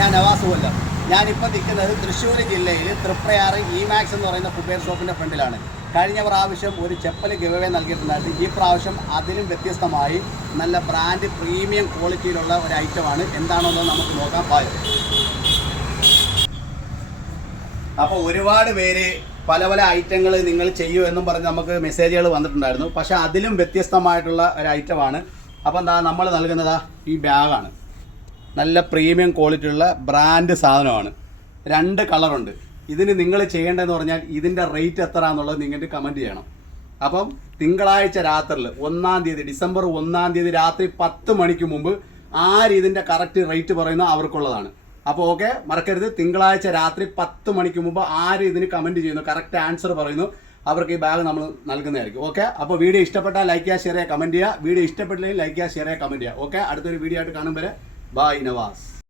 ഞാൻ നവാസ് കൊല്ലം. ഞാനിപ്പോൾ നിൽക്കുന്നത് തൃശ്ശൂർ ജില്ലയിൽ തൃപ്രയാർ ഇമാക്സ് എന്ന് പറയുന്ന ഫുട്വെയർ ഷോപ്പിൻ്റെ ഫ്രണ്ടിലാണ്. കഴിഞ്ഞ പ്രാവശ്യം ഒരു ചെപ്പൽ ഗിവ് നൽകിയിട്ടുണ്ടായിരുന്നു. ഈ പ്രാവശ്യം അതിലും വ്യത്യസ്തമായി നല്ല ബ്രാൻഡ് പ്രീമിയം ക്വാളിറ്റിയിലുള്ള ഒരു ഐറ്റമാണ്. എന്താണെന്ന് നമുക്ക് നോക്കാം. പായം. അപ്പോൾ ഒരുപാട് പേര് പല പല ഐറ്റങ്ങൾ നിങ്ങൾ ചെയ്യൂ എന്നും പറഞ്ഞ് നമുക്ക് മെസ്സേജുകൾ വന്നിട്ടുണ്ടായിരുന്നു. പക്ഷേ അതിലും വ്യത്യസ്തമായിട്ടുള്ള ഒരു ഐറ്റമാണ്. അപ്പോൾ എന്താ നമ്മൾ നൽകുന്നത്? ഈ ബാഗാണ്. നല്ല പ്രീമിയം ക്വാളിറ്റിയുള്ള ബ്രാൻഡ് സാധനമാണ്. 2 കളറുണ്ട്. ഇതിന് നിങ്ങൾ ചെയ്യേണ്ടതെന്ന് പറഞ്ഞാൽ ഇതിൻ്റെ റേറ്റ് എത്ര എന്നുള്ളത് നിങ്ങൾക്ക് കമൻറ്റ് ചെയ്യണം. അപ്പം തിങ്കളാഴ്ച രാത്രിയിൽ 1-ാം തീയതി, ഡിസംബർ 1-ാം തീയതി രാത്രി 10 മണിക്ക് മുമ്പ് ഇതിൻ്റെ കറക്റ്റ് റേറ്റ് പറയുന്ന അവർക്കുള്ളതാണ്. അപ്പോൾ ഓക്കെ, മറക്കരുത്. തിങ്കളാഴ്ച രാത്രി 10 മണിക്ക് മുമ്പ് ഇതിന് കമൻറ്റ് ചെയ്യുന്നു, കറക്റ്റ് ആൻസർ പറയുന്നു, അവർക്ക് ഈ ബാഗ് നമ്മൾ നൽകുന്നതായിരിക്കും. ഓക്കെ, അപ്പോൾ വീഡിയോ ഇഷ്ടപ്പെട്ടാൽ ലൈക്ക് ചെയ്യുക, ഷെയർ ചെയ്യുക, കമൻറ്റ് ചെയ്യുക. വീഡിയോ ഇഷ്ടപ്പെട്ടില്ലെങ്കിൽ ലൈക്ക് ചെയ്യുക, ഷെയർ ചെയ്യുക, കമൻറ്റ് ചെയ്യുക. ഓക്കെ, അടുത്തൊരു വീഡിയോ ആയിട്ട് കാണും വരെ. ബായ് നവാസ്.